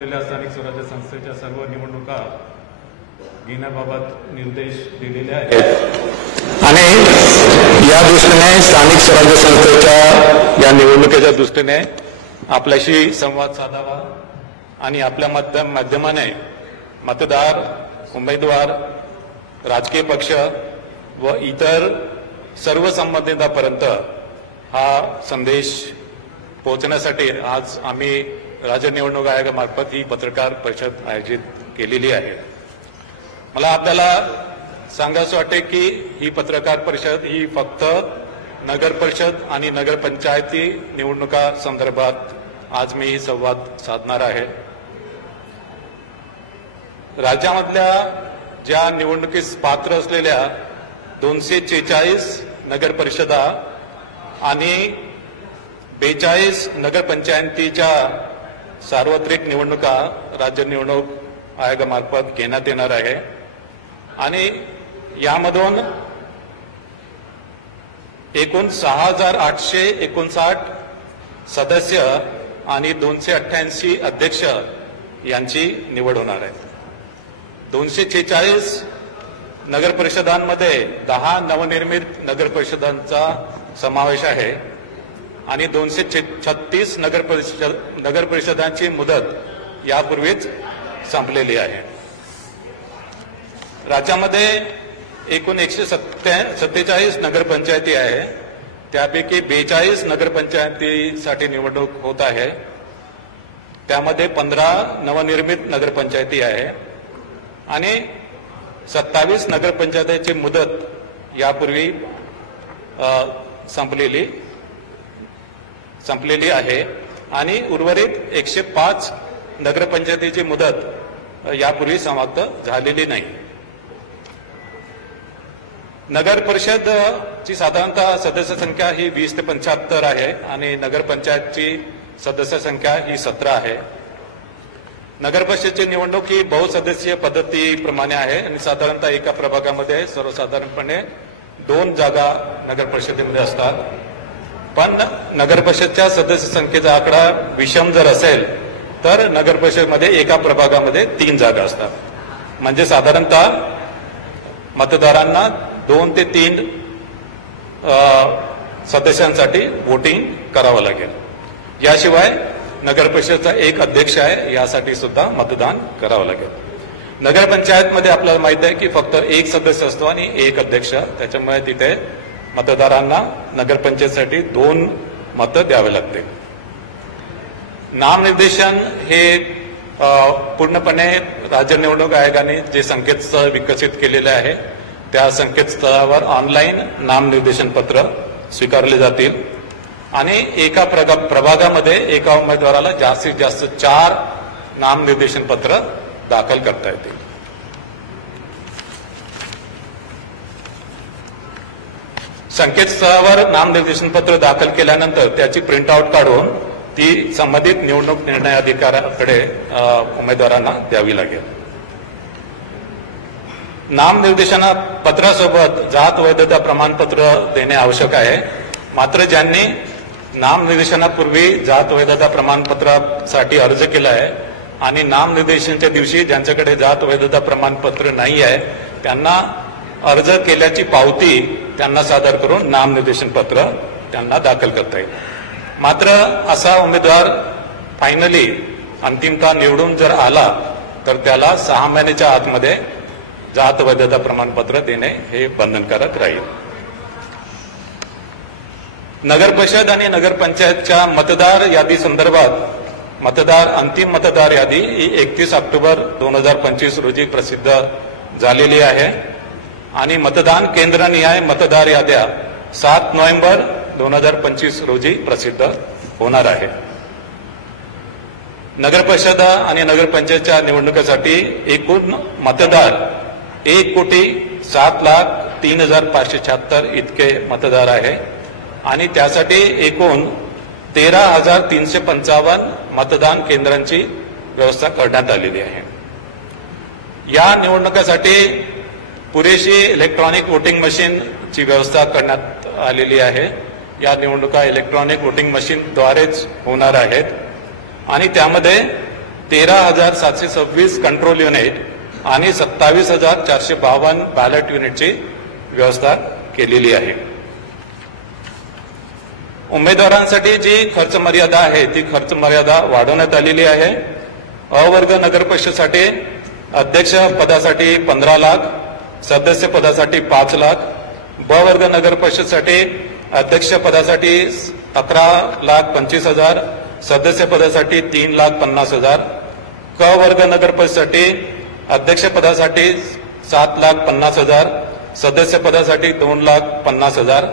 स्थानिक स्वराज्य संस्थेच्या सर्व निवडणुका घेण्याबाबत निर्देश दिलेले आहेत आणि या दृष्टीने स्थानिक स्वराज्य संस्थेच्या या निवडणुकीच्या दृष्टीने आपल्याशी संवाद साधावा आणि आपल्या माध्यमाने मतदार, उमेदवार, राजकीय पक्ष व इतर सर्व संबंधितांपर्यंत हा संदेश पोहोचण्यासाठी आज आम्ही राज्य निवडणूक आयोगामार्फत ही पत्रकार परिषद आयोजित केलेली आहे। मला आपल्याला सांगायचं वाटते की ही पत्रकार परिषद ही फक्त नगर परिषद आणि नगरपंचायती निवडणुका संदर्भात आज मी संवाद साधणार आहे। राज्यामधल्या ज्या निवडणुकीस पात्र असलेल्या 246 नगर परिषदा आणि 42 नगरपंचायतीच्या सार्वत्रिक निवडणुका राज्य निवडणूक आयोगामार्फत घेण्यात येणार आहे आणि यामधून एकूण 6,859 सदस्य आणि 288 अध्यक्ष यांची निवड होणार आहे। 246 नगर परिषदांमध्ये 10 नवनिर्मित नगर परिषदांचा समावेश आहे आणि 236 नगर परिषदांची मुदत यापूर्वीच संपलेली आहे। राज्यामध्ये एकूण 147 नगरपंचायती आहे, त्यापैकी 42 नगरपंचायतीसाठी निवडणूक होत आहे। त्यामध्ये 15 नवनिर्मित नगरपंचायती आहे आणि 27 नगरपंचायतीची मुदत यापूर्वी संपलेली आहे आणि उर्वरित 105 नगरपंचायतीची मुदत यापूर्वी समाप्त झालेली नाही। नगर परिषदची साधारणतः सदस्य संख्या ही 20 ते 75 आहे आणि नगरपंचायतची सदस्य संख्या ही 17 आहे। नगर परिषदेची निवडणूक ही बहुसदस्यीय पद्धतीप्रमाणे आहे आणि साधारणतः एका प्रभागामध्ये सर्वसाधारणपणे 2 जागा नगर परिषदेमध्ये असतात। पण नगर परिषदच्या सदस्य संख्येचा आकडा विषम जर असेल तर नगर परिषदेमध्ये एका प्रभागामध्ये 3 जागा असतात, म्हणजे साधारणतः मतदारांना 2 ते 3 सदस्यांसाठी वोटिंग करावं लागेल। याशिवाय नगर परिषदेचा एक अध्यक्ष आहे, यासाठी सुद्धा मतदान करावं लागेल। नगरपंचायतमध्ये आपल्याला माहिती आहे की फक्त एक सदस्य असतो आणि एक अध्यक्ष, त्याच्यामुळे तिथे मतदारांना नगरपंचायतीसाठी 2 मतं द्यावे लागते। नामनिर्देशन हे पूर्णपणे राज्य निवडणूक आयोगाने जे संकेतस्थळ विकसित केलेले आहे त्या संकेतस्थळावर ऑनलाईन नामनिर्देशन पत्र स्वीकारले जातील आणि एका प्रभागामध्ये एका उमेदवाराला जास्तीत जास्त 4 नामनिर्देशन पत्र दाखल करता येतील। संकेतस्थळावर नामनिर्देशन पत्र दाखल केल्यानंतर त्याची प्रिंटआउट काढून ती संबंधित निवडणूक निर्णय अधिकाऱ्याकडे उमेदवारांना द्यावी लागेल। नामनिर्देशन पत्रासोबत जात वैधता प्रमाणपत्र देणे आवश्यक आहे, मात्र ज्यांनी नामनिर्देशनापूर्वी जात वैधता प्रमाणपत्रासाठी अर्ज केला आहे आणि नामनिर्देशनाच्या दिवशी ज्यांच्याकडे जात वैधता प्रमाणपत्र नाही आहे त्यांना अर्ज केल्याची पावती त्यांना सादर करून नामनिर्देशन पत्र त्यांना दाखल करता येईल। मात्र असा उमेदवार फायनली अंतिमतः निवडून जर आला तर त्याला 6 महिन्याच्या आतमध्ये जात वैधता प्रमाणपत्र देणे हे बंधनकारक राहील। नगर परिषद आणि नगरपंचायतच्या मतदार यादी संदर्भात अंतिम मतदार यादी ही 31 ऑक्टोबर 2025 रोजी प्रसिद्ध झालेली आहे आणि मतदान केंद्रनिहाय मतदार याद्या 7 नोव्हेंबर 2025 रोजी प्रसिद्ध होणार आहे। नगर परिषद आणि नगरपंचायतच्या निवडणुकीसाठी एकूण मतदार 1,07,03,576 इतके मतदार आहे आणि त्यासाठी एकूण 13,355 मतदान केंद्रांची व्यवस्था करण्यात आलेली आहे। या निवडणुकीसाठी पुरेशी इलेक्ट्रॉनिक वोटिंग मशीनची व्यवस्था करण्यात आलेली आहे। या निवडणुका इलेक्ट्रॉनिक वोटिंग मशीनद्वारेच होणार आहेत आणि त्यामध्ये 13,726 कंट्रोल युनिट आणि 27,452 बॅलेट युनिटची व्यवस्था केलेली आहे. उमेदवारांसाठी जी खर्च मर्यादा आहे ती खर्च मर्यादा वाढवण्यात आलेली आहे. अ वर्ग नगर परिषदेसाठी अध्यक्ष पदासाठी 15 लाख, सदस्य पदासाठी 5 लाख, ब वर्ग नगर परिषदेसाठी अध्यक्ष पदासाठी 11,25,000, सदस्य पदासाठी 3,50,000, क वर्ग नगर परिषदेसाठी अध्यक्ष पदासाठी 7,50,000, सदस्य पदासाठी 2,50,000,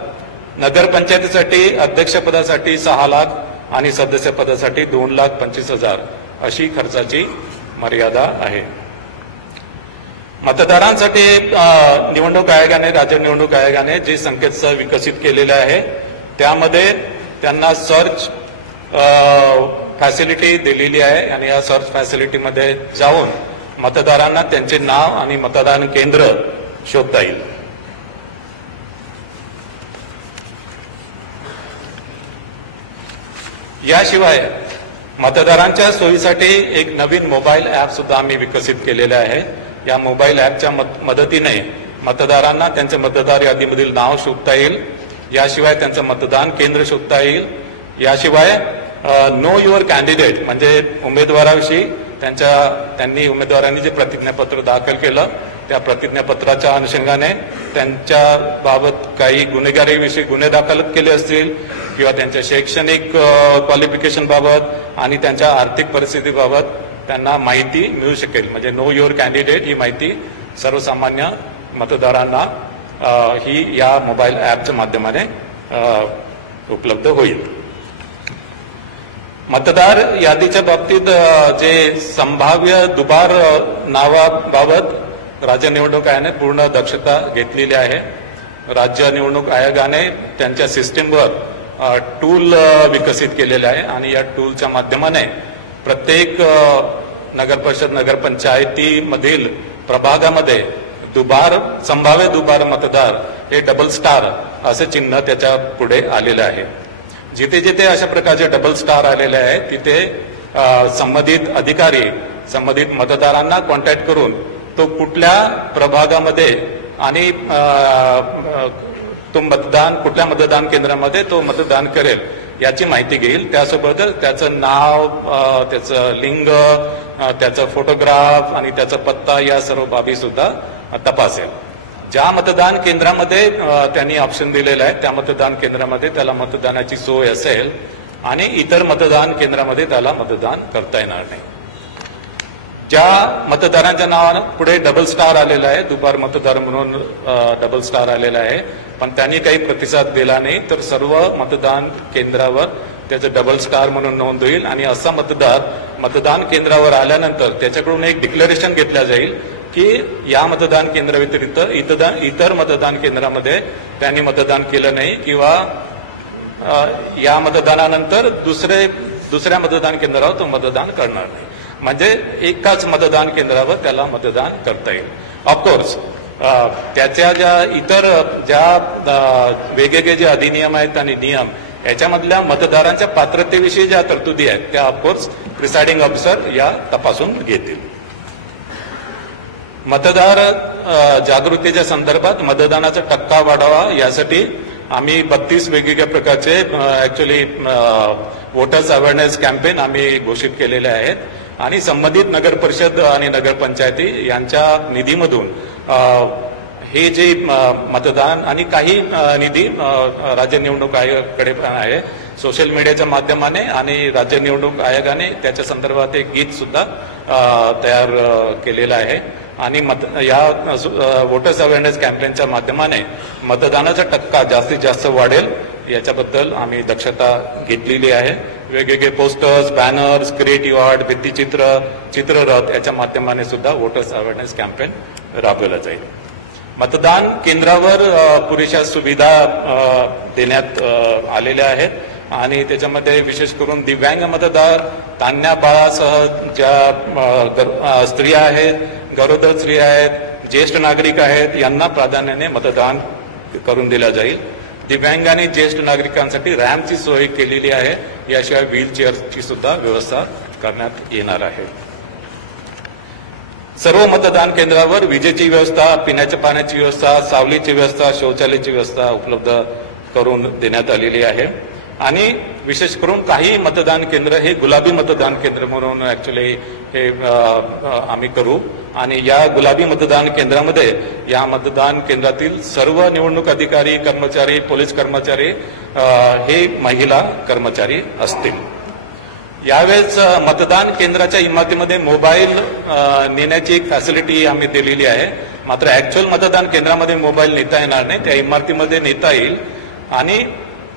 नगर पंचायतीसाठी अध्यक्ष पदासाठी 6 लाख आणि सदस्य पदासाठी 2,25,000 अशी खर्चाची मर्यादा आहे. मतदारांसाठी निवडणूक आयोगाने, राज्य निवडणूक आयोगाने जे संकेतस्थळ विकसित केलेले आहे त्यामध्ये त्यांना सर्च फॅसिलिटी दिलेली आहे आणि या सर्च फॅसिलिटीमध्ये जाऊन मतदारांना त्यांचे नाव आणि मतदान केंद्र शोधता येईल. याशिवाय मतदारांच्या सोयीसाठी एक नवीन मोबाईल ॲप सुद्धा आम्ही विकसित केलेले आहे. या मोबाईल ॲपच्या मदतीने मतदारांना त्यांच्या मतदार यादीमधील नाव शोधता येईल. याशिवाय त्यांचं मतदान केंद्र शोधता येईल. याशिवाय नो युअर कॅन्डिडेट म्हणजे उमेदवाराविषयी त्यांनी उमेदवारांनी जे प्रतिज्ञापत्र दाखल केलं त्या प्रतिज्ञापत्राच्या अनुषंगाने त्यांच्या बाबत काही गुन्हेगारीविषयी गुन्हे दाखल केले असतील किंवा त्यांच्या शैक्षणिक क्वालिफिकेशन बाबत आणि त्यांच्या आर्थिक परिस्थितीबाबत त्यांना माहिती मिळू शकेल. म्हणजे नो युअर कॅन्डिडेट ही माहिती सर्वसामान्य मतदारांना ही या मोबाईल ॲपच्या माध्यमाने उपलब्ध होईल. मतदार यादीच्या बाबतीत जे संभाव्य दुबार नावाबाबत राज्य निवडणूक आयोगाने पूर्ण दक्षता घेतलेली आहे. राज्य निवडणूक आयोगाने त्यांच्या सिस्टीमवर टूल विकसित केलेले आहे आणि या टूलच्या माध्यमाने प्रत्येक नगर परिषद नगरपंचायतीमधील प्रभागामध्ये संभाव्य दुबार मतदार हे डबल स्टार असे चिन्ह त्याच्या पुढे आलेले आहे. जिथे जिथे अशा प्रकारचे डबल स्टार आलेले आहेत तिथे संबंधित अधिकारी संबंधित मतदारांना कॉन्टॅक्ट करून तो कुठल्या प्रभागामध्ये आणि तो कुठल्या मतदान केंद्रामध्ये तो मतदान करेल याची माहिती घेईल. त्यासोबतच त्याचं नाव, त्याचं लिंग, त्याचा फोटोग्राफ आणि त्याचा पत्ता या सर्व बाबी सुद्धा तपासेल. ज्या मतदान केंद्रामध्ये त्यांनी ऑप्शन दिलेलं आहे त्या मतदान केंद्रामध्ये त्याला मतदानाची सोय असेल आणि इतर मतदान केंद्रामध्ये त्याला मतदान करता येणार नाही. ज्या मतदारांच्या नावानं पुढे डबल स्टार आलेला आहे, दुबार मतदार म्हणून डबल स्टार आलेला आहे, पण त्यांनी काही प्रतिसाद दिला नाही तर सर्व मतदान केंद्रावर त्याचं डबल स्टार म्हणून नोंद होईल आणि असा मतदार मतदान केंद्रावर आल्यानंतर त्याच्याकडून एक डिक्लेरेशन घेतलं जाईल की या मतदान केंद्राव्यतिरिक्त इतर मतदान केंद्रामध्ये त्यांनी मतदान केलं नाही किंवा या मतदानानंतर दुसऱ्या मतदान केंद्रावर तो मतदान करणार नाही. म्हणजे एकाच मतदान केंद्रावर त्याला मतदान करता येईल. ऑफकोर्स त्याच्या ज्या वेगवेगळे जे अधिनियम आहेत आणि नियम याच्यामधल्या मतदारांच्या पात्रतेविषयी ज्या तरतुदी आहेत त्या ऑफकोर्स प्रिसाइडिंग ऑफिसर या तपासून घेतील. मतदार जागृतीच्या संदर्भात मतदानाचा टक्का वाढावा यासाठी आम्ही 32 वेगवेगळ्या प्रकारचे ऍक्च्युअली वोटर्स अवेअरनेस कॅम्पेन आम्ही घोषित केलेले आहेत आणि संबंधित नगर परिषद आणि नगरपंचायती यांच्या निधीमधून हे जे मतदान आणि काही निधी राज्य निवडणूक आयोगाकडे पण आहे. सोशल मीडियाच्या माध्यमाने आणि राज्य निवडणूक आयोगाने त्याच्या संदर्भात एक गीत सुद्धा तयार केलेलं आहे आणि या वोटर्स अवेअरनेस कॅम्पेनच्या माध्यमाने मतदानाचा टक्का जास्तीत जास्त वाढेल याच्याबद्दल आम्ही दक्षता घेतलेली आहे. वेगवेगळे पोस्टर्स, बॅनर्स, क्रिएटिव्ह आर्ट, भित्तिचित्र, चित्ररथ याच्या माध्यमाने सुद्धा वोटर्स अवेअरनेस कॅम्पेन राबवलं जाईल. मतदान केंद्रावर पुरेशा सुविधा देण्यात आलेल्या आहेत आणि त्याच्यामध्ये विशेष करून दिव्यांग मतदार, तान्ह्या बाळासह ज्या स्त्रिया आहेत, गरोदर स्त्रिया आहेत, ज्येष्ठ नागरिक आहेत यांना प्राधान्याने मतदान करून दिलं जाईल. दिव्यांग आणि ज्येष्ठ नागरिकांसाठी रॅम्पची सोय केलेली आहे. याशिवाय व्हीलचेअरची सुद्धा व्यवस्था करण्यात येणार आहे. सर्व मतदान केंद्रावर विजेची व्यवस्था, पिण्याच्या पाण्याची व्यवस्था, सावलीची व्यवस्था, शौचालयाची व्यवस्था उपलब्ध करून देण्यात आलेली आहे. आणि विशेष करून काही मतदान केंद्र हे गुलाबी मतदान केंद्र म्हणून ऍक्च्युली हे आम्ही करू. आणि या गुलाबी मतदान केंद्रामध्ये या मतदान केंद्रातील सर्व निवडणूक अधिकारी, कर्मचारी, पोलीस कर्मचारी हे महिला कर्मचारी असतील. यावेळेस मतदान केंद्राच्या इमारतीमध्ये मोबाईल नेण्याची एक फॅसिलिटी आम्ही दिलेली आहे. मात्र ऍक्च्युअल मतदान केंद्रामध्ये मोबाईल नेता येणार नाही, त्या इमारतीमध्ये नेता येईल. आणि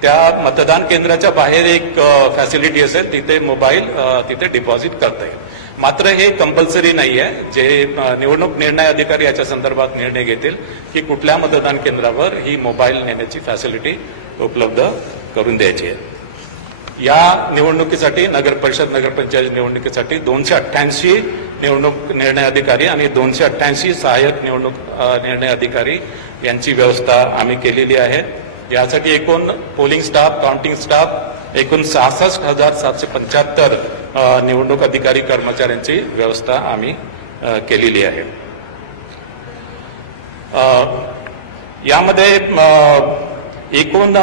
त्या मतदान केंद्राच्या बाहेर एक फॅसिलिटी असेल, तिथे मोबाईल तिथे डिपॉझिट करता येईल. मात्र हे कंपल्सरी नाही आहे. जे निवडणूक निर्णय अधिकारी याच्या संदर्भात निर्णय घेतील की कुठल्या मतदान केंद्रावर ही मोबाईल नेण्याची फॅसिलिटी उपलब्ध करून द्यायची आहे. या निवडणुकीसाठी नगर परिषद, नगरपंचायत निवडणुकीसाठी 288 निवडणूक निर्णय अधिकारी आणि 288 सहाय्यक निवडणूक निर्णय अधिकारी यांची व्यवस्था आम्ही केलेली आहे. यासाठी एकूण पोलिंग स्टाफ, काउंटिंग स्टाफ एकूण 66,775 निवडणूक अधिकारी कर्मचाऱ्यांची व्यवस्था आम्ही केलेली आहे. यामध्ये एकूण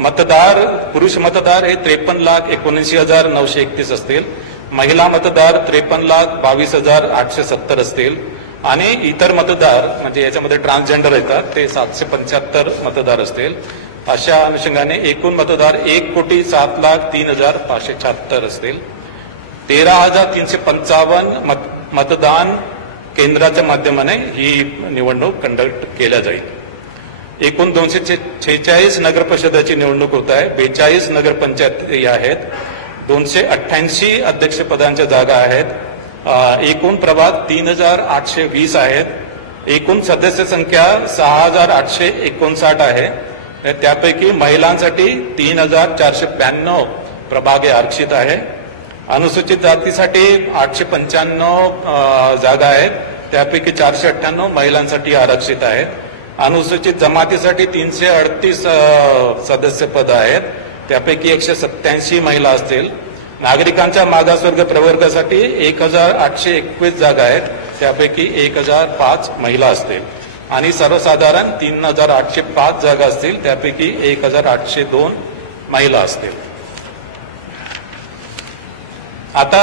मतदार, पुरुष मतदार हे 53,79,931 असतील. महिला मतदार 53,22,870 असतील. आणि इतर मतदार म्हणजे याच्यामध्ये ट्रान्सजेंडर येतात ते 775 मतदार असतील. अशा अनुषंगाने एकूण मतदार 1,07,03,576 असतील. 13,355 मतदान केंद्राच्या माध्यमाने ही निवडणूक कंडक्ट केल्या जाईल. एकूण 246 नगर परिषदेची निवडणूक होत आहे. 42 नगरपंचायती आहेत. 288 अध्यक्षपदांच्या जागा आहेत. एकूण प्रभाग 3,820 आहेत. एकूण सदस्य संख्या 6,859 आहे. त्यापैकी महिलांसाठी 3,492 प्रभाग हे आरक्षित आहे. अनुसूचित जातीसाठी 895 जागा आहेत. त्यापैकी 498 महिलांसाठी आरक्षित आहेत. अनुसूचित जमातीसाठी 338 सदस्य पद आहेत. त्यापैकी 187 महिला असतील. नागरिकांच्या मागासवर्ग प्रवर्गासाठी 1,821 जागा आहेत. त्यापैकी 1,005 महिला असतील. आणि सर्वसाधारण 3,805 जागा असतील. त्यापैकी 1,802 महिला असतील. आता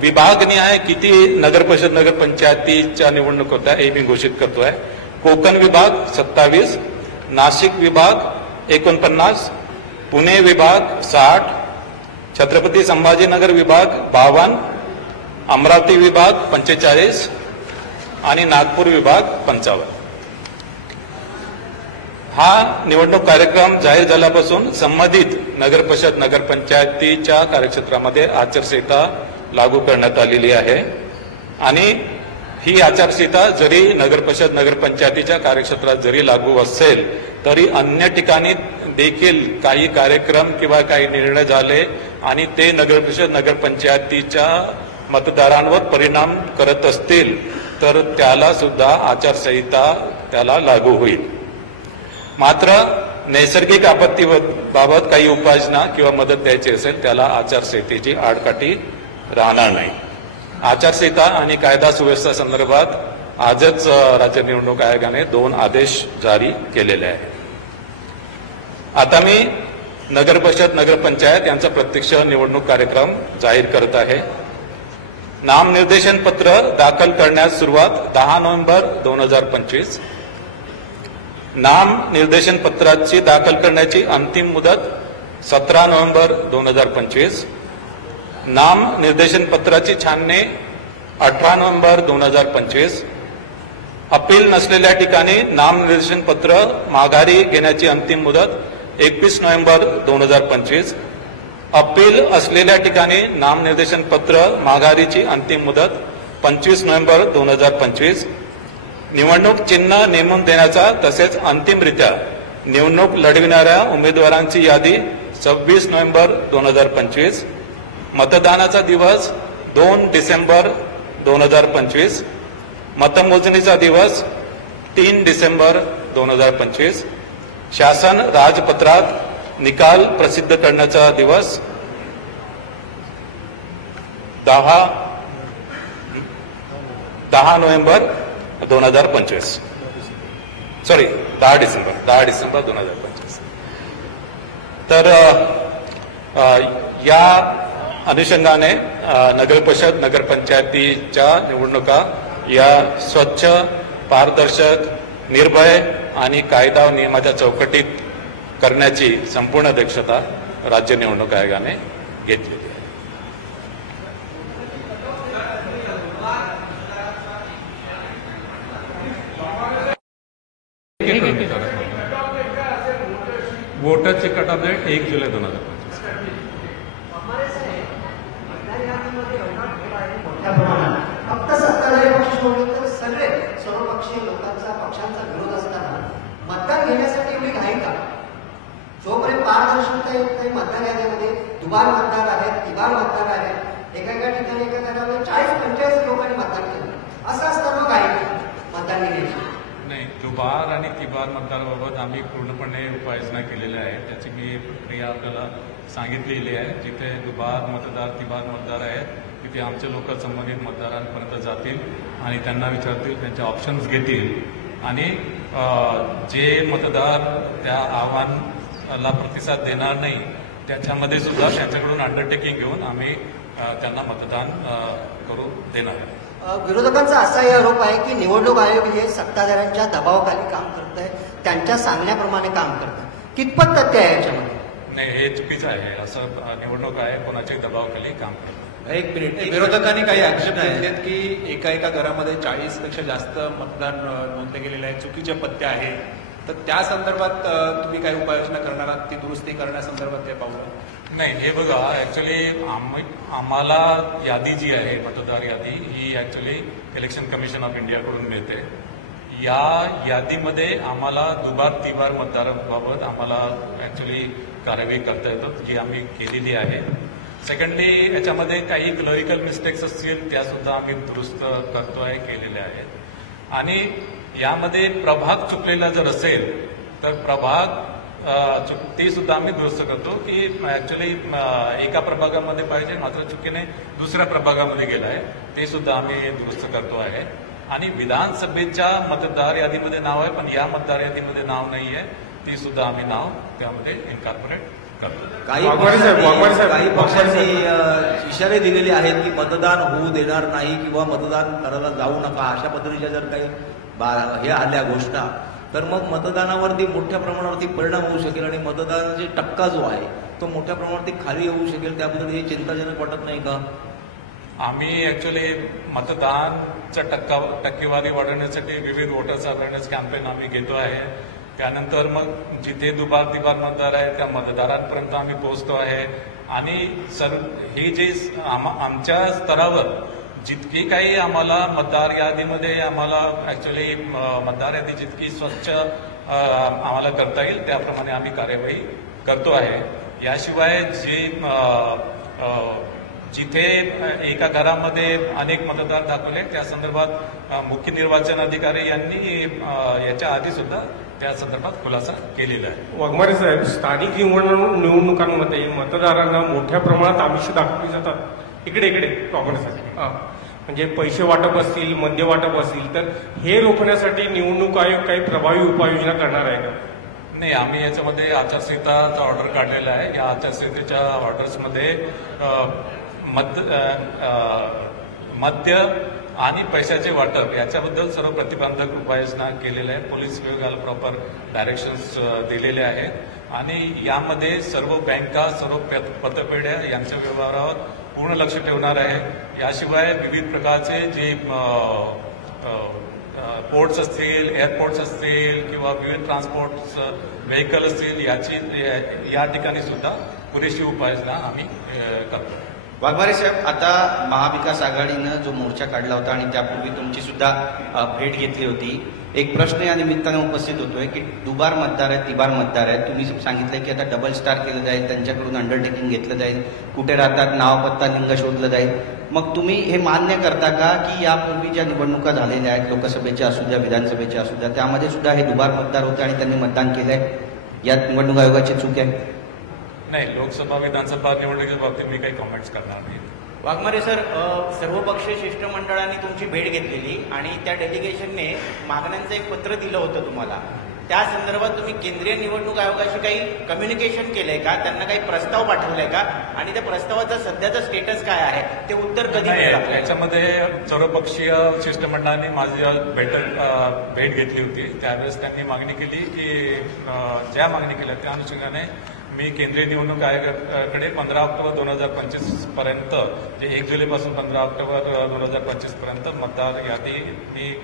विभागनिहाय किती नगर परिषद, नगरपंचायतीच्या निवडणूक होत्या हे मी घोषित करतोय. कोकण विभाग 27, नाशिक विभाग 49, पुणे विभाग 60, छत्रपती संभाजीनगर विभाग 52, अमरावती विभाग 45 आणि नागपूर विभाग 55. हा निवडणूक कार्यक्रम जाहीर झाल्यापासून संबंधित नगर परिषद, नगरपंचायतीच्या कार्यक्षेत्रामध्ये आचारसंहिता लागू करण्यात आलेली आहे. आणि ही आचारसंहिता जरी नगर परिषद, नगरपंचायतीच्या कार्यक्षेत्रात जरी लागू असेल तरी अन्य ठिकाणी देखील काही कार्यक्रम किंवा काही निर्णय झाले आणि ते नगर परिषद, नगरपंचायतीच्या मतदारांवर परिणाम करत असतील तर त्याला सुद्धा आचारसंहिता त्याला लागू होईल. मात्र नैसर्गिक आपत्तीबाबत काही उपाययोजना किंवा मदत द्यायची असेल त्याला आचारसंहितेची आडकाठी राहणार नाही. आचारसंहिता आणि कायदा सुव्यवस्था संदर्भात आजच राज्य निवडणूक आयोगाने 2 आदेश जारी केलेले आहेत. आता मी नगर परिषद, नगरपंचायत यांचा प्रत्यक्ष निवडणूक कार्यक्रम जाहीर करत आहे. नामनिर्देशन पत्र दाखल करण्यास सुरुवात 10 नोव्हेंबर 2025. नाम निर्देशन पत्राची दाखल करण्याची अंतिम मुदत 17 नोव्हेंबर 2025. नाम निर्देशन पत्राची छाननी 18 नोव्हेंबर 2025. अपील नसलेल्या ठिकाणी नाम निर्देशन पत्र माघारी घेण्याची अंतिम मुदत 21 नोव्हेंबर 2025. अपील असलेल्या ठिकाणी नाम निर्देशन पत्र माघारीची अंतिम मुदत 25 नोव्हेंबर 2025. निवडणूक चिन्ह नेमून देण्याचा तसेच अंतिमरित्या निवडणूक लढविणाऱ्या उमेदवारांची यादी 26 नोव्हेंबर 2025. मतदानाचा दिवस 2 डिसेंबर 2025. मतमोजणीचा दिवस 3 डिसेंबर 2025. शासन राजपत्रात निकाल प्रसिद्ध करण्याचा दिवस 10 10 नोव्हेंबर 2025, सॉरी 10 डिसेंबर 2025. तर या अनुषंगाने नगरपरिषद नगरपंचायतीच्या निवडणुका या स्वच्छ, पारदर्शक, निर्भय आणि कायदा व नियमाच्या चौकटीत करण्याची संपूर्ण दक्षता राज्य निवडणूक आयोगाने घेतलेली आहे. वोटरचे कट ऑफ डेट 1 जुलै 2025. फक्त सत्ताधारी पक्ष सोडून तर सगळे सर्वपक्षीय पक्षांचा विरोध असताना मतदान घेण्यासाठी एवढी घाई का? जोपर्यंत पारदर्शकता येत नाही मतदान यादीमध्ये दुबार मतदार आहेत, तिबार मतदार आहेत, एका ठिकाणी एका गटामध्ये 40-45 लोकांनी मतदान केलं, असं असताना घाई मतदान घेण्याची नाही. दुबार आणि तिबार मतदाराबाबत आम्ही पूर्णपणे उपाययोजना केलेल्या आहेत. त्याची मी प्रक्रिया आपल्याला सांगितलेली आहे. जिथे दुबार मतदार, तिबार मतदार आहेत तिथे आमचे लोक संबंधित मतदारांपर्यंत जातील आणि त्यांना विचारतील, त्यांचे ऑप्शन्स घेतील आणि जे मतदार त्या आव्हानाला प्रतिसाद देणार नाही त्याच्यामध्ये सुद्धा त्यांच्याकडून अंडरटेकिंग घेऊन आम्ही त्यांना मतदान करू देणार आहे. विरोधकांचा असाही आरोप आहे की निवडणूक आयोग हे सत्ताधाऱ्यांच्या दबावाखाली काम करत आहे, त्यांच्या सांगण्याप्रमाणे काम करत आहे. कितपत तथ्य आहे याच्यामध्ये? नाही, हे चुकीचं आहे. असं निवडणूक आहे कोणाच्या दबावाखाली काम करतं. एक मिनिट, विरोधकांनी काही आक्षेप घेतलेत की एका घरामध्ये 40पेक्षा जास्त मतदान नोंदले गेलेले आहे, चुकीचे पत्ते आहे. तर त्या संदर्भात तुम्ही काही उपाययोजना करणार आहात, ती दुरुस्ती करण्यासंदर्भात ते पाहू? नाही, हे बघा, ऍक्च्युली आम्हाला यादी जी आहे मतदार यादी ही ऍक्च्युली इलेक्शन कमिशन ऑफ इंडियाकडून मिळते. या यादीमध्ये आम्हाला दुबार तिबार मतदारांबाबत आम्हाला ऍक्च्युली कार्यवाही करता येतो, जी आम्ही केलेली आहे. सेकंडली, याच्यामध्ये काही क्लरिकल मिस्टेक्स असतील त्यासुद्धा आम्ही दुरुस्त करतोय, केलेल्या आहेत. आणि यामध्ये प्रभाग चुकलेला जर असेल तर प्रभाग ते सुद्धा आम्ही दुरुस्त करतो की ऍक्च्युली एका प्रभागामध्ये पाहिजे मात्र चुकीने दुसऱ्या प्रभागामध्ये गेला आहे, ते सुद्धा आम्ही दुरुस्त करतो आहे. आणि विधानसभेच्या मतदार यादीमध्ये नाव आहे पण या मतदार यादीमध्ये नाव नाही आहे, ती सुद्धा आम्ही नाव त्यामध्ये इन्कॉर्पोरेट करतो. काही पक्षांनी इशारे दिलेले आहेत की मतदान होऊ देणार नाही किंवा मतदान करायला जाऊ नका, अशा पद्धतीच्या जर काही हे आल्या घोषणा तर मग मतदानावरती मोठ्या प्रमाणावरती परिणाम होऊ शकेल आणि मतदानाचा टक्का जो आहे तो मोठ्या प्रमाणावरती खाली येऊ शकेल. त्याबद्दल हे चिंताजनक वाटत नाही का? आम्ही ऍक्च्युली मतदानचा टक्केवारी वाढवण्यासाठी विविध वोटर्स अवेअरनेस कॅम्पेन आम्ही घेतो आहे. त्यानंतर मग जिथे दुबार तिबार मतदार आहेत त्या मतदारांपर्यंत आम्ही पोहोचतो आहे. आणि हे जे आमच्या स्तरावर जितकी काही आम्हाला मतदार यादीमध्ये आम्हाला ऍक्च्युली मतदार यादी जितकी स्वच्छ आम्हाला करता येईल त्याप्रमाणे आम्ही कार्यवाही करतो आहे. याशिवाय जिथे एका घरामध्ये अनेक मतदार दाखवले त्या संदर्भात मुख्य निर्वाचन अधिकारी यांनी याच्या आधी सुद्धा त्या संदर्भात खुलासा केलेला आहे. वाघमारे साहेब, स्थानिक निवडणुकांमध्ये मतदारांना मोठ्या प्रमाणात आमिष दाखवली जातात इकडे काँग्रेससाठी, म्हणजे पैसे वाटप असतील, मद्य वाटप असतील, तर हे रोखण्यासाठी निवडणूक आयोग काही प्रभावी उपाययोजना करणार आहे का? नाही, आम्ही याच्यामध्ये आचारसंहिताचा ऑर्डर काढलेला आहे. या आचारसंहितेच्या ऑर्डर्समध्ये मद्य आणि पैशाचे वाटप याच्याबद्दल सर्व प्रतिबंधक उपाययोजना केलेल्या आहे. पोलीस विभागाला प्रॉपर डायरेक्शन्स दिलेले आहेत आणि यामध्ये सर्व बँका, सर्व पतपेढ्या यांच्या व्यवहारावर पूर्ण लक्ष ठेवणार आहे. याशिवाय विविध प्रकारचे जे पोर्ट्स असतील, एअरपोर्ट्स असतील किंवा विविध ट्रान्सपोर्ट व्हेकल असतील या ठिकाणी सुद्धा पुरेशी उपाययोजना आम्ही करतो. वाघमारे साहेब, आता महाविकास आघाडीनं जो मोर्चा काढला होता आणि त्यापूर्वी तुमची सुद्धा भेट घेतली होती, एक प्रश्न या निमित्तानं उपस्थित होतोय की दुबार मतदार आहेत, तिबार मतदार आहेत, तुम्ही सांगितलं की आता डबल स्टार केलं जाईल, त्यांच्याकडून अंडरटेकिंग घेतलं जाईल, कुठे राहतात नाव पत्ता लिंग शोधलं जाईल. मग तुम्ही हे मान्य करता का की यापूर्वी ज्या निवडणुका झालेल्या आहेत, लोकसभेच्या असू द्या, विधानसभेच्या असू द्या, त्यामध्ये सुद्धा हे दुबार मतदार होते आणि त्यांनी मतदान केलंय, यात निवडणूक आयोगाची चूक आहे? नाही, लोकसभा विधानसभा निवडणुकीच्या बाबतीत मी काही कॉमेंट्स करणार नाही. वाघमारे सर, सर्वपक्षीय शिष्टमंडळाने तुमची भेट घेतलेली आणि त्या डेलिगेशनने मागण्यांचं एक पत्र दिलं होतं तुम्हाला. त्या संदर्भात तुम्ही केंद्रीय निवडणूक आयोगाशी काही कम्युनिकेशन केलंय का? त्यांना काही प्रस्ताव पाठवलाय का? आणि त्या प्रस्तावाचा सध्याचा स्टेटस काय आहे? ते उत्तर कधी मिळेल आपल्याला? याच्यामध्ये सर्वपक्षीय शिष्टमंडळाने माझी भेट घेतली होती. त्यावेळेस त्यांनी मागणी केली की ज्या मागणी केल्या त्या अनुषंगाने मी केंद्रीय निवडणूक आयोगाकडे 15 ऑक्टोबर 2025 पर्यंत, जे 1 जुलैपासून 15 ऑक्टोबर 2025 पर्यंत मतदार यादी मी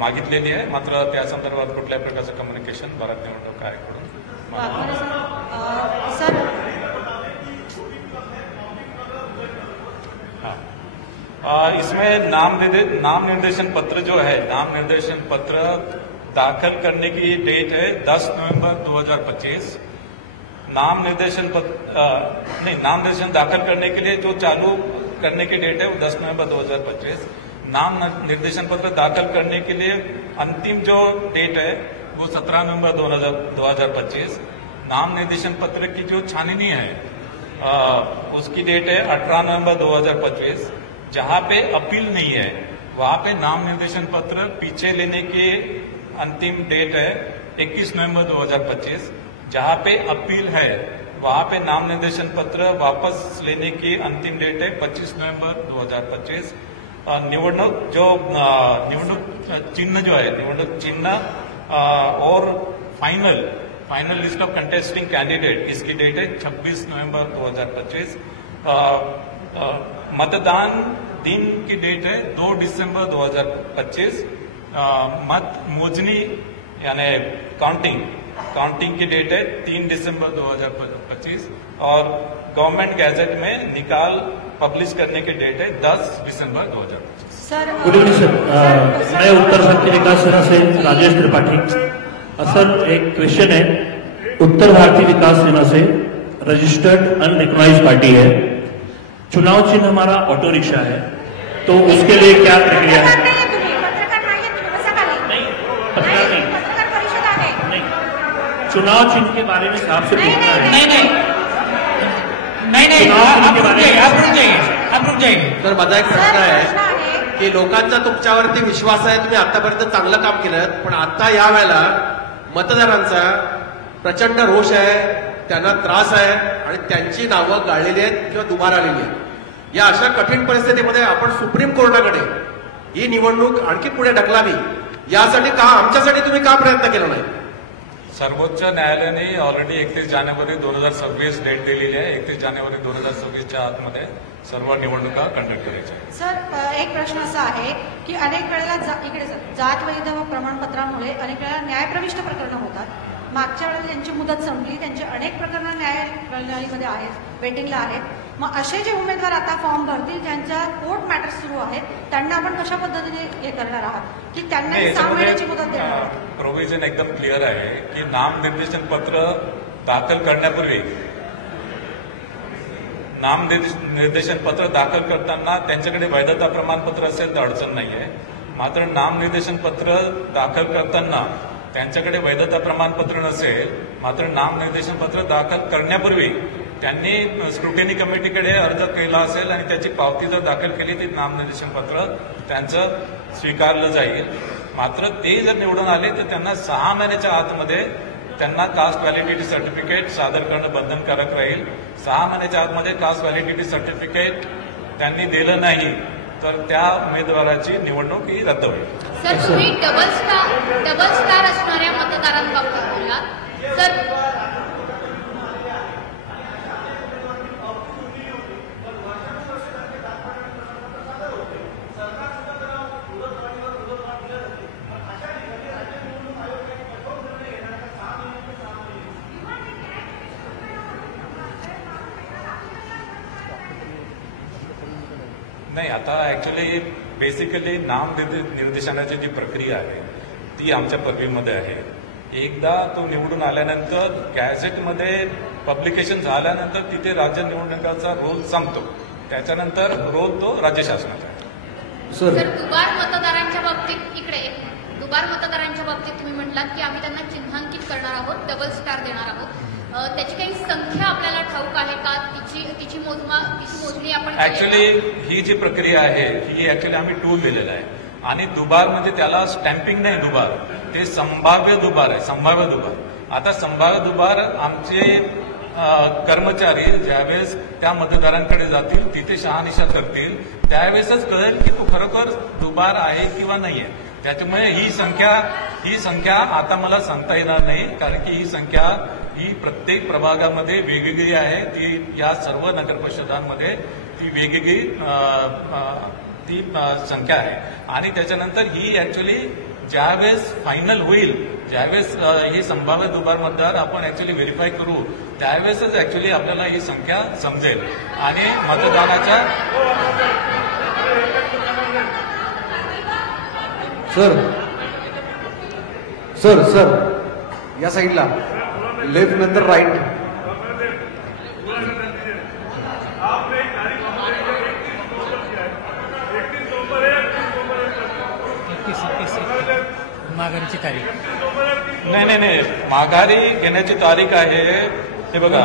मागितलेली आहे. मात्र त्या संदर्भात कुठल्याही प्रकारचं कम्युनिकेशन भारत निवडणूक आयोगाकडून इसमें नाम निर्देशन पत्र जो है, नाम निर्देशन पत्र दाखिल करने की डेट है 10 नवंबर 2025. नाम निर्देशन दाखिल करने के लिए जो चालू करने की डेट है वो 10 नवंबर 2025. नाम निर्देशन पत्र दाखिल करने के लिए अंतिम जो डेट है वो 17 नवंबर 2025. नाम निर्देशन पत्र की जो छाननी है उसकी डेट है 18 नवंबर 2025. जहां पे अपील नहीं है वहां पे नाम निर्देशन पत्र पीछे लेने की अंतिम डेट है 21 नवंबर 2025. जहां पे अपील है वहां पे नाम निर्देशन पत्र वापस लेने की अंतिम डेट है 25 नवंबर 2025. निवडणूक चिन्ह जो है, निवडणूक चिन्ह और final list of contesting candidate, इसकी डेट है 26 नवंबर 2025. मतदान दिन की डेट है 2 दिसंबर 2025. मत मोजनी यानी काउंटिंग की डेट है 3 दिसंबर 2025 और गवर्नमेंट गैजेट में निकाल पब्लिश करने की डेट है 10 दिसंबर 2025. सर गुड इवनिंग सर, मैं उत्तर भारतीय विकास सेना से राजेश त्रिपाठी. सर एक क्वेश्चन है, उत्तर भारतीय विकास सेना से रजिस्टर्ड अनरिकॉग्नाइज्ड पार्टी है, चुनाव चिन्ह हमारा ऑटो रिक्शा है, तो उसके लिए क्या प्रक्रिया है? चुनाव चिन्ह के बारे में साफ से पूछना है. नहीं, आप रुक जाइए. तर माझा एक प्रश्न आहे की लोकांचा तुमच्यावरती विश्वास आहे, तुम्ही आतापर्यंत चांगलं काम केलं, पण आता या वेळेला मतदारांचा प्रचंड रोष आहे, त्यांना त्रास आहे आणि त्यांची नावं गाळलेली आहेत किंवा दुबार आलेली आहेत. या अशा कठीण परिस्थितीमध्ये आपण सुप्रीम कोर्टाकडे ही निवडणूक आणखी पुढे ढकलावी यासाठी आमच्यासाठी तुम्ही का प्रयत्न केला नाही? सर्वोच्च न्यायालयाने ऑलरेडी 31 जानेवारी 2026 डेट दिलेली आहे. 31 जानेवारी 2026च्या आतमध्ये सर्व निवडणुका कंडक्ट करायच्या. सर एक प्रश्न असा आहे की अनेक वेळेला इकडे जात वैध प्रमाणपत्रामुळे अनेक वेळेला न्यायप्रविष्ट प्रकरणं होतात. मागच्या वेळेला त्यांची मुदत संपली, त्यांची अनेक प्रकरणं न्याय प्रणालीमध्ये आहेत, वेटिंगला आहेत. मग असे जे उमेदवार आता फॉर्म भरतील ज्यांच्या कोर्ट मॅटर्स सुरू आहेत त्यांना आपण कशा पद्धतीने हे करणार आहात की त्यांना 6 महिन्याची मुदत देणार आहात? प्रोव्हिजन एकदम क्लिअर आहे की नाम निर्देशन पत्र दाखल करण्यापूर्वी नाम निर्देशन पत्र दाखल करताना त्यांच्याकडे वैधता प्रमाणपत्र असेल तर अडचण नाहीये. मात्र नाम निर्देशन पत्र दाखल करताना त्यांच्याकडे वैधता प्रमाणपत्र नसेल, मात्र नाम निर्देशन पत्र दाखल करण्यापूर्वी त्यांनी स्क्रुटिनी कमिटीकडे अर्ज केला असेल आणि त्याची पावती जर दाखल केली तर नाम निर्देशन पत्र त्यांचं स्वीकारलं जाईल. मात्र ते जर निवडून आले तर त्यांना 6 महिन्याच्या आतमध्ये त्यांना कास्ट व्हॅलिडिटी सर्टिफिकेट सादर करणं बंधनकारक राहील. 6 महिन्याच्या आतमध्ये कास्ट व्हॅलिडिटी सर्टिफिकेट त्यांनी दिलं नाही तर त्या उमेदवाराची निवडणूक ही रद्द होईल. सर तुम्ही डबल स्टार असणाऱ्या मतदारांबाबत बोललात सर. नाही, आता ऍक्च्युली बेसिकली नाम निर्देशनाची जी प्रक्रिया आहे ती आमच्या पदवीमध्ये आहे. एकदा तो निवडून आल्यानंतर गॅझेटमध्ये पब्लिकेशन झाल्यानंतर तिथे राज्य निवडणुकाचा रोल संपतो. त्याच्यानंतर रोल तो राज्य शासनाचा आहे. सर दुबार मतदारांच्या बाबतीत तुम्ही म्हटलात की आम्ही त्यांना चिन्हांकित करणार आहोत, डबल स्टार देणार आहोत. त्याची काही संख्या आपल्याला ठाऊक आहे का? तिची मोजणी आपण ऍक्च्युली ही जी प्रक्रिया आहे ही ऍक्च्युली आम्ही टूल दिलेला आहे आणि दुबार म्हणजे त्याला स्टॅम्पिंग नाही दुबार, ते संभाव्य दुबार आहे, संभाव्य दुबार. आता संभाव्य दुबार आमचे कर्मचारी ज्यावेळेस त्या मतदारांकडे जातील, तिथे शहानिशा करतील, त्यावेळेसच कळेल की तो खरोखर दुबार आहे किंवा नाही आहे. त्याच्यामुळे ही संख्या आता मला सांगता येणार नाही, कारण की ही संख्या ही प्रत्येक प्रभागामध्ये वेगवेगळी आहे. ती या सर्व नगरपरिषदांमध्ये ती वेगवेगळी ती संख्या आहे. आणि त्याच्यानंतर ही ऍक्च्युली ज्यावेळेस फायनल होईल, ज्यावेळेस ही संभाव्य दुबार मतदार आपण ऍक्च्युली व्हेरीफाय करू, त्यावेळेसच ऍक्च्युली आपल्याला ही संख्या समजेल. आणि मतदानाच्या सर या साईडला लेफ्ट नंतर राईट. माघारीची तारीख नाही, माघारी घेण्याची तारीख आहे हे बघा.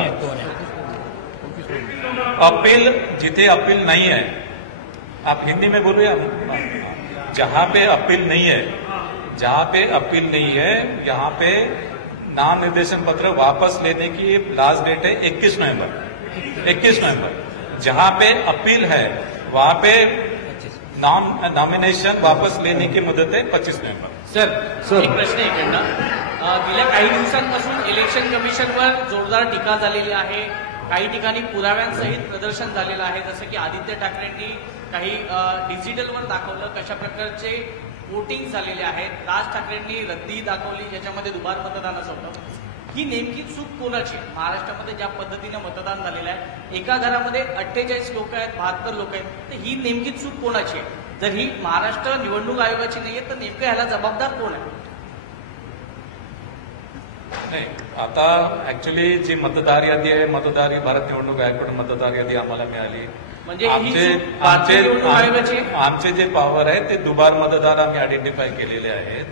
अपील जिथे अपील नहीं है, आप हिंदी में बोलूया, जहां पे अपील नहीं है, जहां पे अपील नहीं है यहाँ पे नाम निर्देशन पत्र वापस लेने की लास्ट डेट है 21 नवंबर. जहां पे अपील है वहां पे नॉमिनेशन वापस लेने की मुदत है 25 नवंबर. सर एक प्रश्न आहे इकडनं. गेल्या काही दिवसांपासून इलेक्शन कमिशनवर जोरदार टीका झालेली आहे. काही ठिकाणी पुराव्यांसहित प्रदर्शन झालेलं आहे. जसं की आदित्य ठाकरेंनी काही डिजिटलवर दाखवलं कशा प्रकारचे वोटिंग झालेले आहेत. राज ठाकरेंनी रद्दी दाखवली ज्याच्यामध्ये दुबार मतदानाचं होतं. ही नेमकी चूक कोणाची? महाराष्ट्रामध्ये ज्या पद्धतीनं मतदान झालेलं आहे, एका घरामध्ये 48 लोक आहेत, 72 लोक आहेत, तर ही नेमकी चूक कोणाची आहे? जर ही महाराष्ट्र निवडणूक आयोगाची नाहीये तर नेमकं ह्याला जबाबदार कोण आहे? नाही, आता ऍक्च्युली जी मतदार यादी आहे, मतदार ही भारत निवडणूक आयोगाकडून मतदार यादी आम्हाला मिळाली. म्हणजे आमचे जे पॉवर आहे ते दुबार मतदार आम्ही आयडेंटिफाय केलेले आहेत.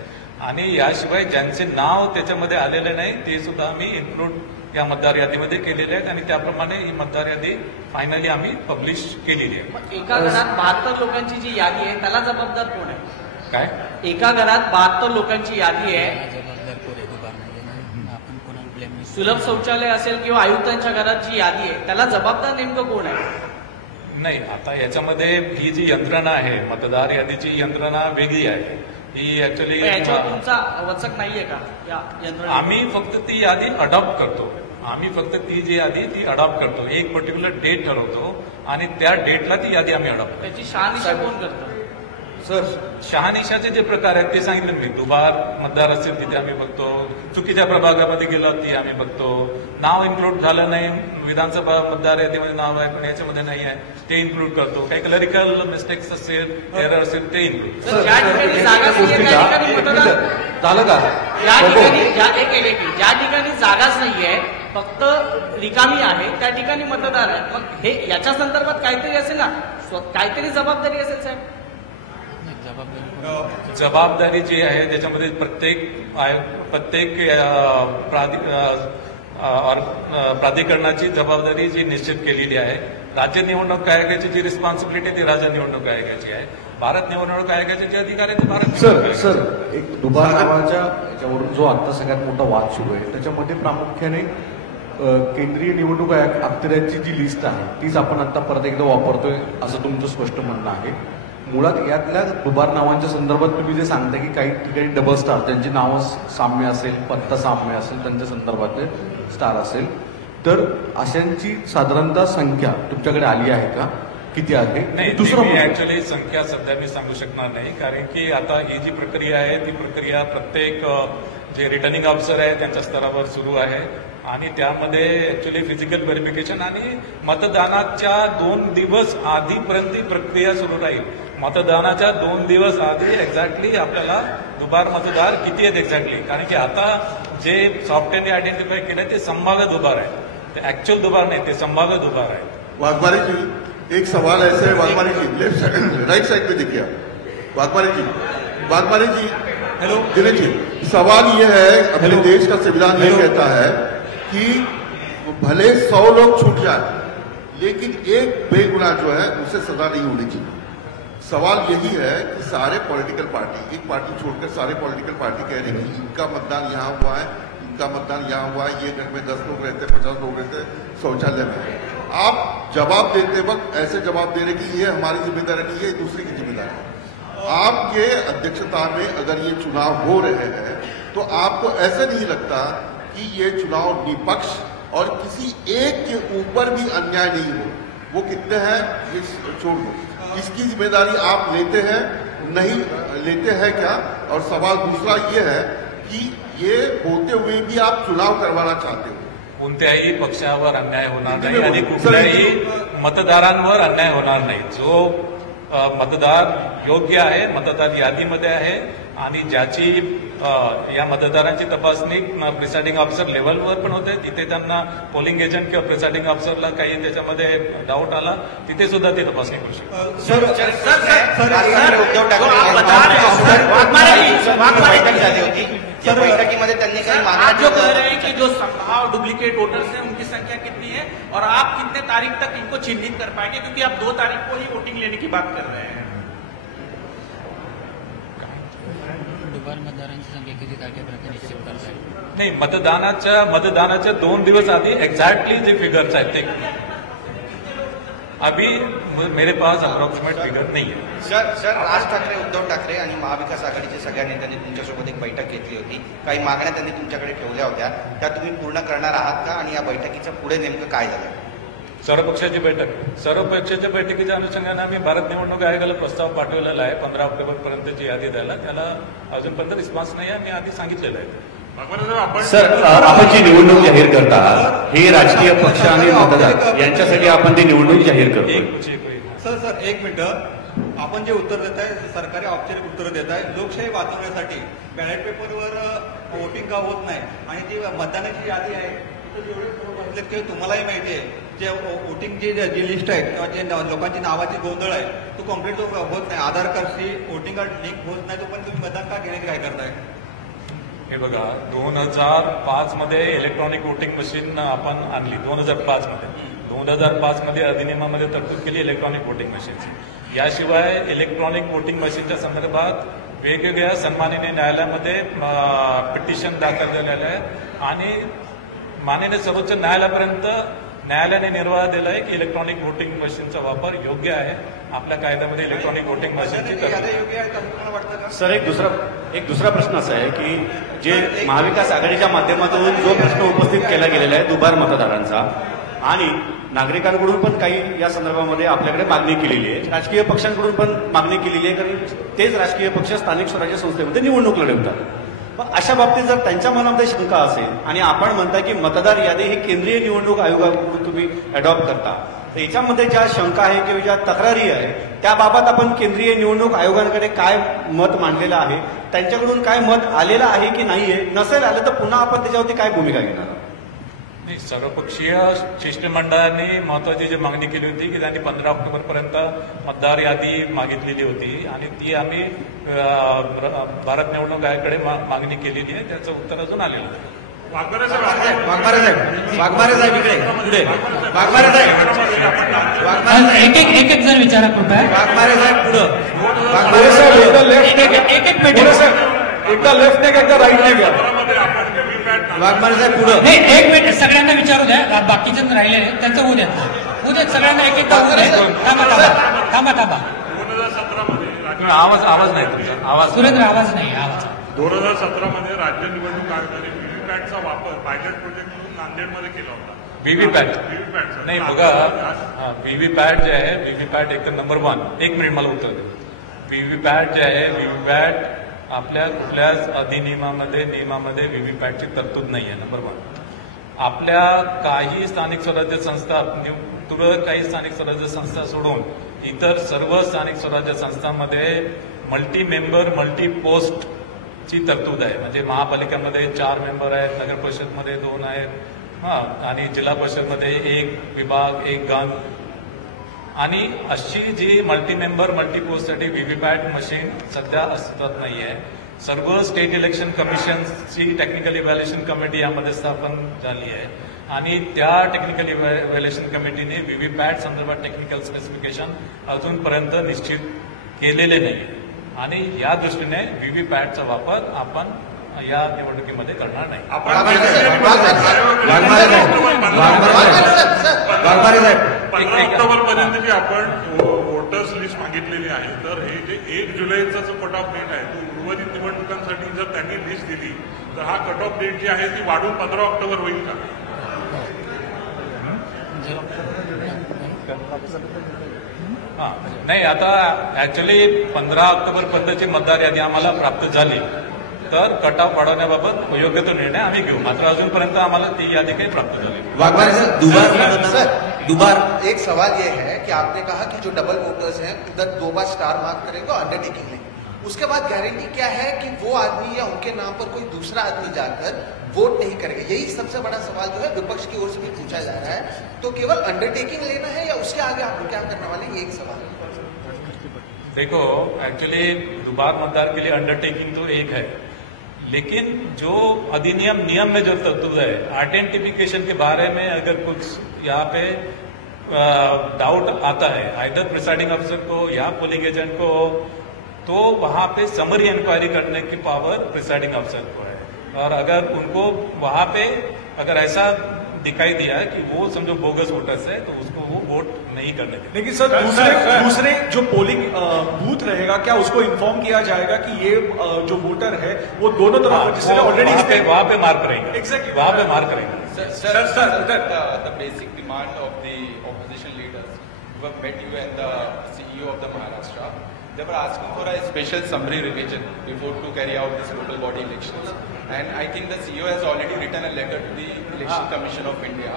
आणि याशिवाय ज्यांचे नाव त्याच्यामध्ये आलेले नाही ते सुद्धा आम्ही इन्क्लूड या मतदार यादीमध्ये केलेले आहेत. आणि त्याप्रमाणे ही मतदार यादी फायनली आम्ही पब्लिश केलेली आहे. एका घरात 72 लोकांची जी यादी आहे त्याला जबाबदार कोण आहे? काय? एका घरात 72 लोकांची यादी आहे, सुलभ शौचालय असेल किंवा आयुक्तांच्या घरात जी यादी आहे त्याला जबाबदार नेमकं कोण आहे? नाही, आता याच्यामध्ये ही जी यंत्रणा आहे, मतदार यादीची यंत्रणा वेगळी आहे. ही ऍक्च्युली तुमचा वचक नाहीये का या यंत्रणा? आम्ही फक्त ती यादी अडॉप्ट करतो. आम्ही फक्त ती जी यादी ती अडॉप्ट करतो. एक पर्टिक्युलर डेट ठरवतो आणि त्या डेटला ती यादी आम्ही अडॉप्ट करतो. त्याची शहानिशा कोण करतो? सर, शहानिशाचे जे प्रकार आहेत ते सांगितले मी. दुबार मतदार असतील तिथे आम्ही बघतो, चुकीच्या प्रभागामध्ये गेलो ती आम्ही बघतो, नाव इन्क्लूड झालं नाही, विधानसभा मतदार यादीमध्ये नाव आहे पण याच्यामध्ये नाही आहे ते इन्क्लूड करतो, काही क्लरिकल मिस्टेक्स असेल, एरर असेल ते इन्क्लूड. झालं का? ज्या ठिकाणी जागाच नाहीये, फक्त रिकामी आहे, त्या ठिकाणी मतदार आहे. मग हे याच्या संदर्भात काहीतरी असेल ना, काहीतरी जबाबदारी असेल साहेब. जबाबदारी जी आहे त्याच्यामध्ये प्रत्येक प्राधिकरणाची जबाबदारी जी निश्चित केलेली आहे. राज्य निवडणूक आयोगाची जी रिस्पॉन्सिबिलिटी ती राज्य निवडणूक आयोगाची आहे. भारत निवडणूक आयोगाचे जे अधिकारी ते भारत. सर एक दुबार नावाच्या याच्यावरून जो आता सगळ्यात मोठा वाद सुरू आहे त्याच्यामध्ये प्रामुख्याने केंद्रीय निवडणूक आयोग अखत्यारांची जी लिस्ट आहे तीच आपण आता परत एकदा वापरतोय असं तुमचं स्पष्ट म्हणणं आहे. मुळात यातल्या दुबार नावांच्या संदर्भात तुम्ही जे सांगता की काही ठिकाणी डबल स्टार ज्यांची नावं साम्य असेल, पत्ता साम्य असेल, त्यांच्या संदर्भातले स्टार असेल, तर अशांची साधारणतः संख्या तुमच्याकडे आली आहे का? किती आहे? नाही, दुसरं ऍक्च्युअली संख्या सध्या मी सांगू शकणार नाही, कारण की आता ही जी प्रक्रिया आहे ती प्रक्रिया प्रत्येक जे रिटर्निंग ऑफिसर आहे त्यांच्या स्तरावर सुरू आहे. आणि त्यामध्ये ऍक्च्युअली फिजिकल व्हेरिफिकेशन आणि मतदानाच्या 2 दिवस आधीपर्यंत ही प्रक्रिया सुरू राहील. मतदानाच्या 2 दिवस आधी एक्झॅक्टली आपल्याला दुबार मतदार किती आहेत एक्झॅक्टली, कारण की आता जे सॉफ्टवेअरने आयडेंटिफाय केलं ते संभाव्य दुबार आहे, ते ऍक्च्युअल दुबार नाही, ते संभाव्य दुबार आहे. वाघमारे जी, एक सवाल ऐसा है वाघमारे जी, लेफ्ट साइड राइट साइड पे देखिए आप. वाघमारे जी हेलो दिनेश जी, सवाल ये है अपने देश का संविधान ये कहता है कि भले 100 लोग छूट जाए लेकिन एक बेगुनाह जो है उसे सजा नहीं होनी चाहिए। सवाल यही है कि सारे पॉलिटिकल पार्टी, एक पार्टी छोड़कर सारे पॉलिटिकल पार्टी कह रहे हैं कि इनका मतदान यहाँ हुआ है, इनका मतदान यहाँ हुआ है, ये घर में 10 लोग रहते, 50 लोग रहते शौचालय में। आप जवाब देते वक्त ऐसे जवाब दे रहे कि ये हमारी जिम्मेदारी नहीं है, दूसरे की जिम्मेदारी है। आपके अध्यक्षता में अगर ये चुनाव हो रहे हैं तो आपको ऐसा नहीं लगता कि ये चुनाव निष्पक्ष और किसी एक के ऊपर भी अन्याय नहीं हो? वो कितने हैं ये छोड़ दो, इसकी जिम्मेदारी आप लेते हैं नहीं लेते हैं क्या? और सवाल दूसरा ये है कि ये होते हुए भी आप चुनाव करवाना चाहते हो। कोणत्याही पक्षावर अन्याय होणार नाही आणि कुठल्याही मतदारांवर अन्याय होणार नाही। जो मतदार योग्य आहे, मतदार यादीमध्ये आहे आणि ज्याची या मतदारांची तपासणी प्रिसाइडिंग ऑफिसर लेव्हलवर पण होते, तिथे त्यांना पोलिंग एजंट किंवा प्रिसाइडिंग ऑफिसरला काही त्याच्यामध्ये डाऊट आला तिथे सुद्धा ती तपासणी करू शकतो। बैठक झाली होती, त्या बैठकीमध्ये त्यांनी काही आप जो कह रहे हैं कि जो संभाव डुप्लीकेट वोटर्स हैं उनकी संख्या कितनी है और आप कितने तारीख तक इनको चिन्हित कर पाएंगे, क्योंकि आप 2 तारीख को ही वोटिंग लेने की बात कर रहे हैं। मतदारांची संख्या किती तारखेपर्यंत निश्चित करता येईल? नाही, मतदानाच्या 2 दिवस आधी एक्झॅक्टली जे फिगर्स आहेत ते अभी मेरे पास अप्रॉक्सिमेट फिगर नहीं है। सर राज ठाकरे, उद्धव ठाकरे आणि महाविकास आघाडीच्या सगळ्या नेत्यांनी तुमच्यासोबत एक बैठक घेतली होती, काही मागण्या त्यांनी तुमच्याकडे ठेवल्या होत्या, त्या तुम्ही पूर्ण करणार आहात का? आणि या बैठकीचं पुढे नेमकं काय झालं? सर्वपक्षाची बैठकीच्या अनुषंगाने आम्ही भारत निवडणूक आयोगाला प्रस्ताव पाठवलेला आहे 15 ऑक्टोबरपर्यंतची यादी द्यायला। त्याला अजूनपर्यंत रिस्पॉन्स नाही आहे, मी आधी सांगितलेलं आहे। सर, आपण जी निवडणूक जाहीर करता ही राजकीय पक्ष आणि मतदार यांच्यासाठी आपण ती निवडणूक जाहीर करतो। सर 1 मिनिट, आपण जे उत्तर देत आहे सरकारी औपचारिक उत्तर देत आहे, लोकशाही वाचवण्यासाठी बॅलेट पेपरवर वोटिंग का होत नाही आणि जी मतदानाची यादी आहे जेवढे तुम्हालाही माहिती आहे, जे वोटिंगची जी लिस्ट आहे किंवा जे लोकांची नावाची गोंधळ आहे तो कम्प्लीट होत नाही, आधार कार्डशी वोटिंग कार्ड लिंक होत नाही, तो पण तुम्ही मतदान का घेण्याची काय करताय? हे बघा, 2005 मध्ये इलेक्ट्रॉनिक वोटिंग मशीन आपण आणली। 2005 मध्ये अधिनियमामध्ये तरतूद केली इलेक्ट्रॉनिक वोटिंग मशीनची। याशिवाय इलेक्ट्रॉनिक वोटिंग मशीनच्या संदर्भात वेगवेगळ्या सन्माननीय न्यायालयामध्ये पिटिशन दाखल झालेले आहेत आणि माननीय सर्वोच्च न्यायालयाने निर्वाह दिला आहे की इलेक्ट्रॉनिक वोटिंग मशीनचा वापर योग्य आहे। आपल्या कायद्यामध्ये इलेक्ट्रॉनिक वोटिंग मशीनची सर एक दुसरा प्रश्न असा आहे की जे महाविकास आघाडीच्या माध्यमातून जो प्रश्न उपस्थित केला गेलेला आहे दुबार मतदारांचा, आणि नागरिकांकडून पण काही या संदर्भामध्ये आपल्याकडे मागणी केलेली आहे, राजकीय पक्षांकडून पण मागणी केलेली आहे, कारण तेच राजकीय पक्ष स्थानिक स्वराज्य संस्थेमध्ये निवडणूक लढवतात। पण अशा बाबतीत जर त्यांच्या मनामध्ये शंका असेल आणि आपण म्हणता की मतदार यादी ही केंद्रीय निवडणूक आयोगाकडून तुम्ही अडॉप्ट करता, तर याच्यामध्ये ज्या शंका आहे किंवा ज्या तक्रारी आहे त्याबाबत आपण केंद्रीय निवडणूक आयोगाकडे काय मत मांडलेलं आहे, त्यांच्याकडून काय मत आलेलं आहे की नाहीये? नसेल आलं तर पुन्हा आपण त्याच्यावरती काय भूमिका घेणार? नाही, सर्वपक्षीय शिष्टमंडळाने महत्वाची जी मागणी केली होती की त्यांनी 15 ऑक्टोबरपर्यंत मतदार यादी मागितलेली होती आणि ती आम्ही भारत निवडणूक आयोगाकडे मागणी केलेली आहे। त्याचं उत्तर अजून आलेलं नाही। वाघमारे साहेब इकडे पुढे, वाघमारे साहेब एक जण विचारा कृपया। वाघमारे साहेब पुढं, वाघमारे साहेब एकदा लेफ्ट एक मिनिट, एकदा लेफ्ट एकदा राईट ने घ्या। वाघमारे साहेब पुढं, नाही 1 मिनिट सगळ्यांना विचारू द्या, बाकीचे राहिले त्यांचं होऊ द्या, सगळ्यांना एक थांबा। आवाज नाही तुमचा, सुरेंद्र आवाज नाही। 2017 मध्ये राज्य निवडणूक आयोगाने व्हीव्हीपॅटचा वापर पायलट प्रोजेक्ट म्हणून नांदेडमध्ये केला होता। व्हीव्हीपॅट नाही, बघा व्हीव्हीपॅट जे आहे, व्हीव्हीपॅट एक तर नंबर 1, 1 मिनिट मला उत्तर दे। व्हीव्हीपॅट जे आहे, व्हीव्हीपॅट आपल्या कुठल्याच अधिनियमामध्ये नियमामध्ये व्हीव्हीपॅटची तरतूद नाही आहे, नंबर 1। आपल्या काही स्थानिक स्वराज्य संस्था, काही स्थानिक स्वराज्य संस्था सोडून इतर सर्व स्थानिक स्वराज्य संस्थांमध्ये मल्टी मेंबर मल्टी पोस्ट ची तरतूद आहे। म्हणजे महापालिकेमध्ये 4 मेंबर आहेत, नगर परिषदमध्ये 2 आहेत, आणि जिल्हा परिषदमध्ये 1 विभाग 1 गण, आणि अशी जी मल्टी मेंबर मल्टी पोस्टसाठी व्हीव्हीपॅट मशीन सध्या अस्तित्वात नाही आहे। सर्व स्टेट इलेक्शन कमिशनची टेक्निकल इव्हॅल्युएशन कमिटी यामध्ये स्थापन झाली आहे आणि त्या टेक्निकल इव्हॅल्युएशन कमिटीने व्हीव्हीपॅट संदर्भात टेक्निकल स्पेसिफिकेशन अजूनपर्यंत निश्चित केलेले नाही आणि या दृष्टीने व्हीव्हीपॅटचा वापर आपण या निवडणुकीमध्ये करणार नाही. ऑक्टोबर पर्यंत जी आपण वोटर्स लिस्ट मागितलेली आहे तर हे जे 1 जुलैचा जो कट ऑफ डेट आहे तो उर्वरित निवडणुकांसाठी जर त्यांनी लिस्ट दिली तर हा कट ऑफ डेट जी आहे ती वाढून 15 ऑक्टोबर होईल का? हा नाही, आता ऍक्च्युली 15 ऑक्टोबर पर्यंतची मतदार यादी आम्हाला प्राप्त झाली तर कट ऑफ वाढवण्याबाबत योग्य तो निर्णय आम्ही घेऊ. मात्र अजूनपर्यंत आम्हाला ती यादी काही प्राप्त झाली. एक सवाल ये है कि आपने कहा कि जो डबल वोटर्स हैं उधर 2 बार स्टार मार्क करेंगे और अंडरटेकिंग लेंगे, उसके बाद गारंटी क्या है कि वो आदमी या उनके नाम पर कोई दूसरा आदमी जाकर वोट नहीं करेगा? यही सबसे बड़ा सवाल जो है विपक्ष की ओर से भी पूछा जा रहा है. तो केवल अंडरटेकिंग लेना है या उसके आगे आप क्या करने वाले, ये एक सवाल है. देखो, एक्चुअली दोबार मतदार के लिए अंडरटेकिंग तो एक है, लेकिन जो अधिनियम नियम में जो तरतूब है आइडेंटिफिकेशन के बारे में अगर कुछ यहाँ पे डाउट आता है आइदर प्रिसाइडिंग अफसर को या पोलिंग एजेंट को, तो वहां पे समरी इंक्वायरी करने की पावर प्रिसाइडिंग अफसर को है. और अगर उनको वहां पे अगर ऐसा दिखाई दिया कि वो समझो बोगस वोटर्स है तो उसको वो वोट नहीं करने देंगे. लेकिन सर दूसरे जो पोलिंग बूथ रहेगा क्या उसको इन्फॉर्म किया जाएगा कि ये जो वोटर है वो दोनों तरफ जिससे ऑलरेडी वहां पे मार्क करेंगे. एग्जैक्टली वहां पे मार्क करेंगे. The basic demand of the opposition leaders who have met you and the CEO of the Maharashtra, they were asking for a special summary revision before to carry out this local body elections. And I think the CEO has already written a letter to the Election Commission of India.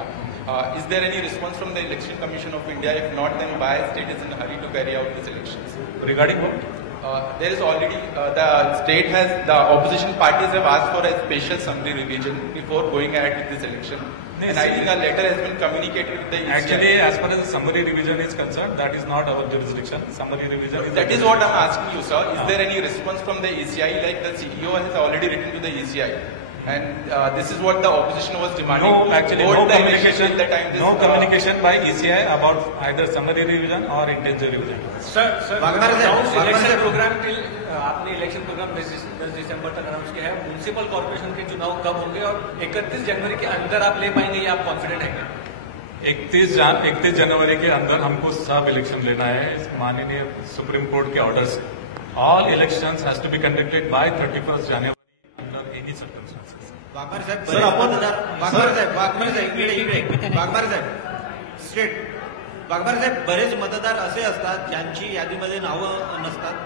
Is there any response from the Election Commission of India? If not, then why state is in a hurry to carry out these elections? Regarding what? There is already, the opposition parties have asked for a special summary revision before going ahead with this election. And I think a letter has been communicated with the ECI. Actually, as far as the summary revision is concerned, that is not our jurisdiction. Summary revision is... That is what I'm asking you, sir. Is there any response from the ECI? Like the CEO has already written to the ECI. And this is what the opposition was demanding. No, actually, no communication, no communication by ECI about either summary revision or intensive revision. Sir election program के आपने election program 10 दिसंबर तक announce किया है. Municipal corporation के चुनाव कब होंगे और 31 जनवरी के अंदर आप ले पाएंगे, ये आप कॉन्फिडेंट हैं क्या? 31 जनवरी के अंदर हमको सब इलेक्शन लेना है माननीय सुप्रीम कोर्ट के ऑर्डर से. All elections has to be conducted by 31 January under any circumstances. Waghmare साहेब, बरेच मतदार असे असतात ज्यांची यादीमध्ये नावं नसतात.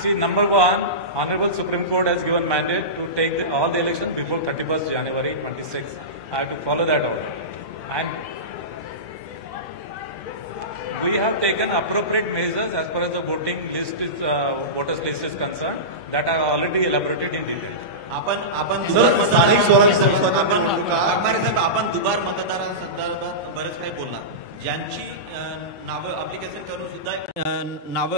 See, number one, Honorable Supreme Court has given mandate to take all the elections before 31st January 26. I have to follow that order. And we have taken appropriate measures as far as the voting list is, voters list is concerned. That I already elaborated in detail. आपण दुबार मतदारांसंदर्भात बरेच काही बोलणार, ज्यांची नावं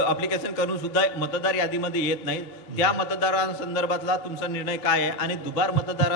application करून सुद्धा मतदार यादीमध्ये येत नाहीत, त्या मतदारांसंदर्भातला तुमचा निर्णय काय आहे? आणि दुबार मतदार